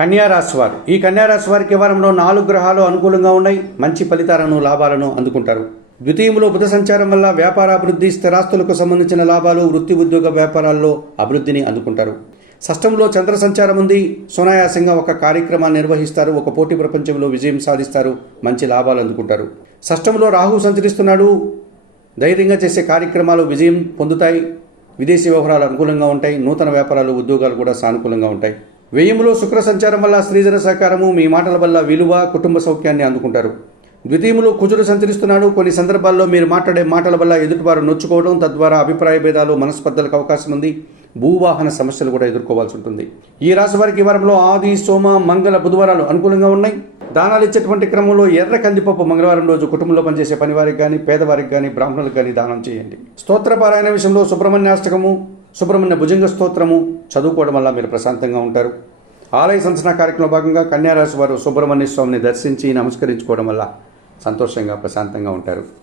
కన్యా రాశి వారు ఈ కన్యా రాశి వారికి ఈ వారంలో 4 గ్రహాలు అనుకూలంగా ఉన్నాయి. మంచి ఫలితాలను లాభాలను అందుకుంటారు. ద్వితీయంలో బుధ సంచారం వల్ల వ్యాపారాభివృద్ధి, స్థిరాస్తులకు సంబంధించిన లాభాలు, వృత్తి ఉద్యోగ వ్యాపారాల్లో అభివృద్ధిని అందుకుంటారు. షష్టంలో చంద్ర సంచారం ఉంది. సునాయాసంగా ఒక కార్యక్రమాన్ని నిర్వహిస్తారు. ఒక పోటీ ప్రపంచంలో విజయం సాధిస్తారు. మంచి లాభాలు అందుకుంటారు. షష్టంలో రాహు సంచరిస్తున్నాడు. ధైర్యంగా చేసే కార్యక్రమాలు విజయం పొందుతాయి. విదేశీ వ్యవహారాలు అనుకూలంగా ఉంటాయి. నూతన వ్యాపారాలు, ఉద్యోగాలు కూడా సానుకూలంగా ఉంటాయి. వ్యయంలో శుక్ర సంచారం వల్ల స్త్రీజన సహకారము, మీ మాటల వల్ల విలువ, కుటుంబ సౌఖ్యాన్ని అందుకుంటారు. ద్వితీయంలో కుజుడు సంచరిస్తున్నాడు. కొన్ని సందర్భాల్లో మీరు మాట్లాడే మాటల వల్ల ఎదుటివారు నొచ్చుకోవడం, తద్వారా అభిప్రాయ భేదాలు, మనస్పర్ధలకు అవకాశం ఉంది. భూవాహన సమస్యలు కూడా ఎదుర్కోవాల్సి ఉంటుంది. ఈ రాశి వారికి ఈ వారంలో ఆది, సోమ, మంగళ, బుధవారాలు అనుకూలంగా ఉన్నాయి. దానాలు ఇచ్చేటువంటి క్రమంలో ఎర్ర కందిపప్పు మంగళవారం రోజు కుటుంబంలో పనిచేసే పనివారికి కానీ, పేదవారికి కానీ, బ్రాహ్మణులకు కానీ దానం చేయండి. స్తోత్రపారాయణ విషయంలో సుబ్రహ్మణ్యాష్టకము, సుబ్రహ్మణ్య భుజంగ స్తోత్రము చదువుకోవడం వల్ల మీరు ప్రశాంతంగా ఉంటారు. ఆలయ సందర్శన కార్యక్రమంలో భాగంగా కన్యా రాశి వారు సుబ్రహ్మణ్య స్వామిని దర్శించి నమస్కరించుకోవడం వల్ల సంతోషంగా, ప్రశాంతంగా ఉంటారు.